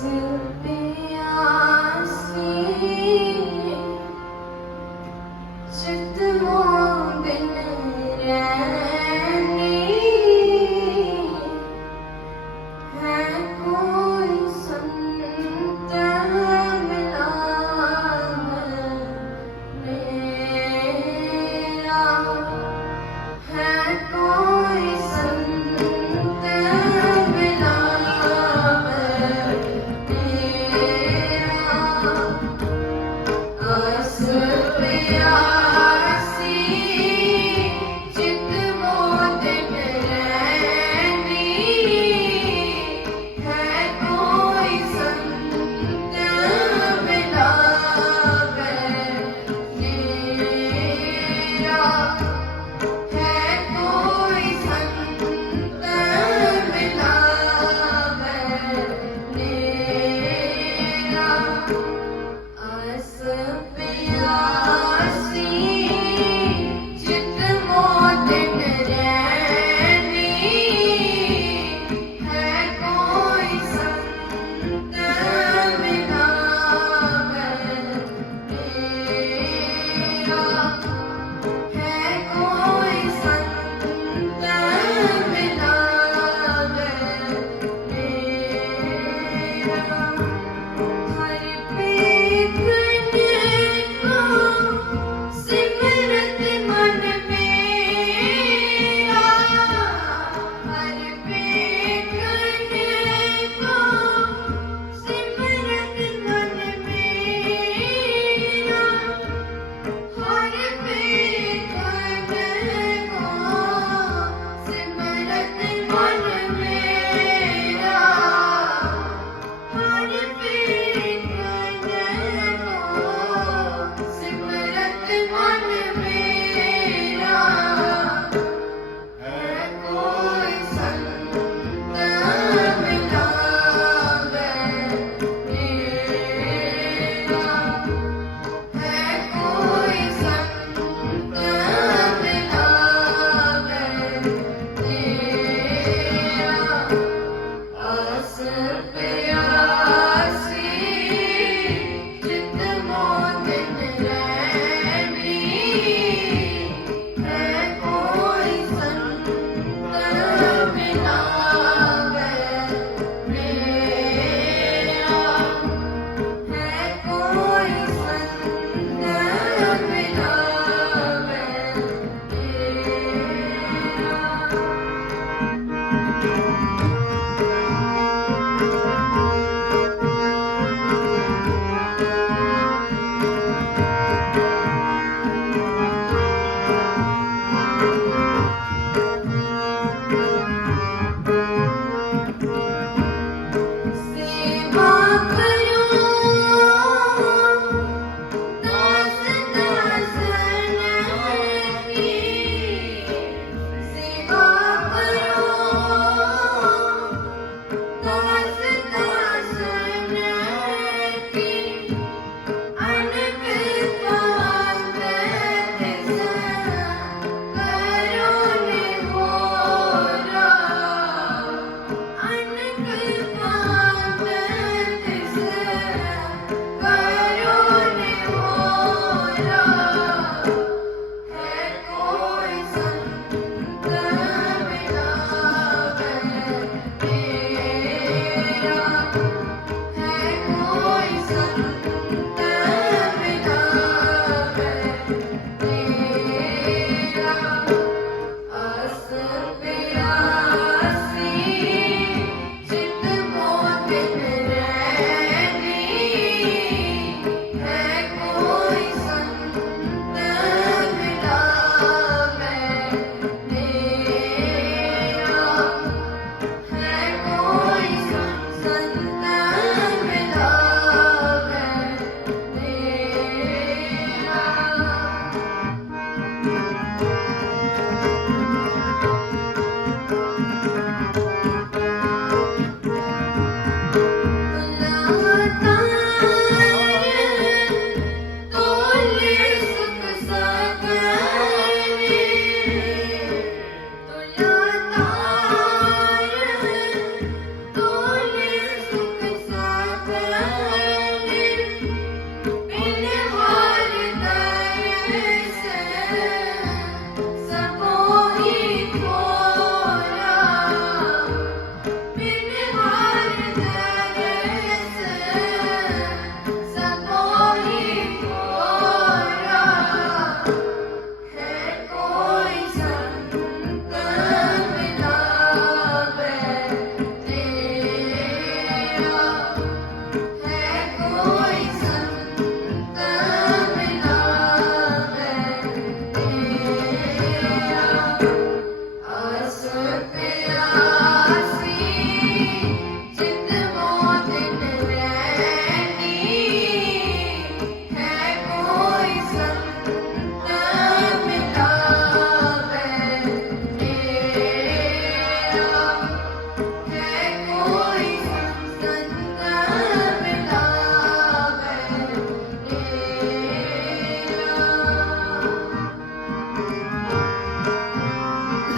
to be.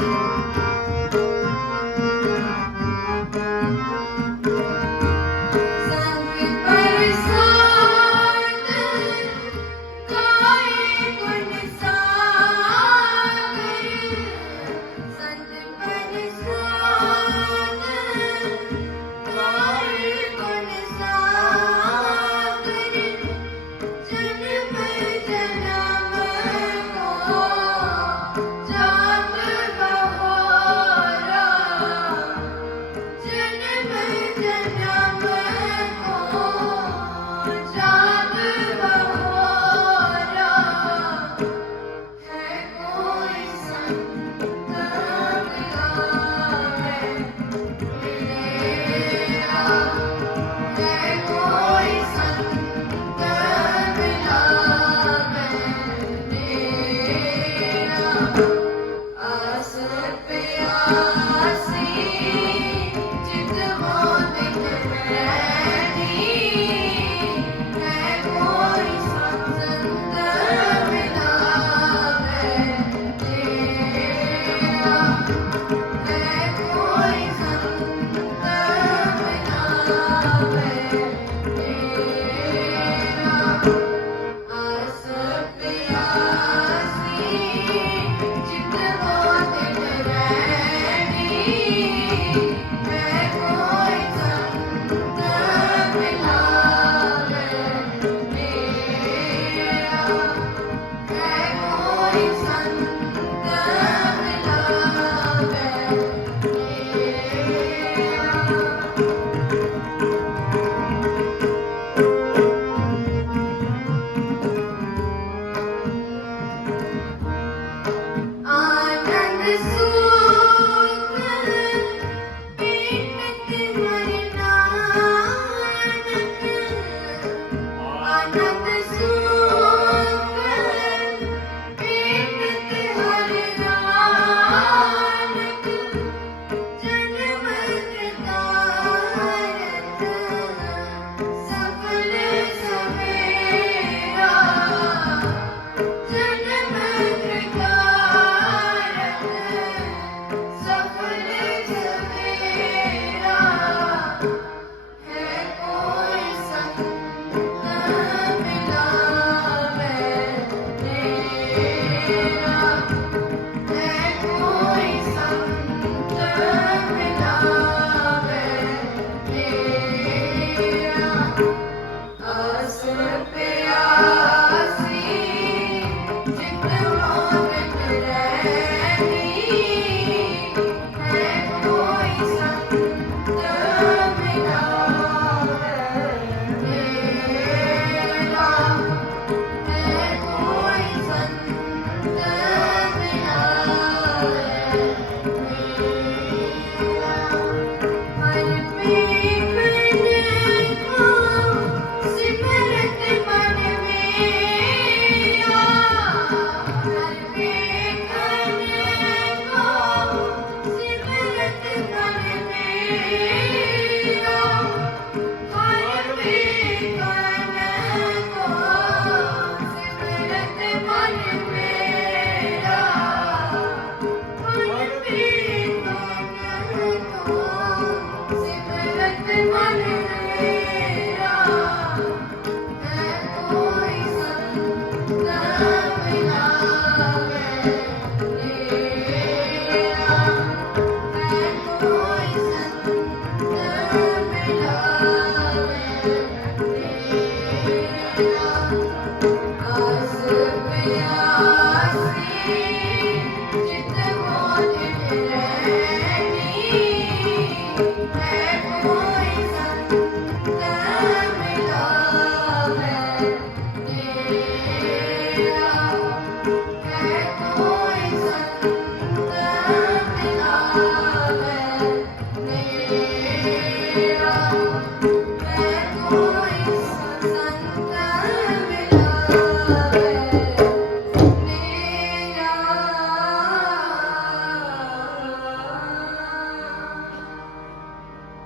Música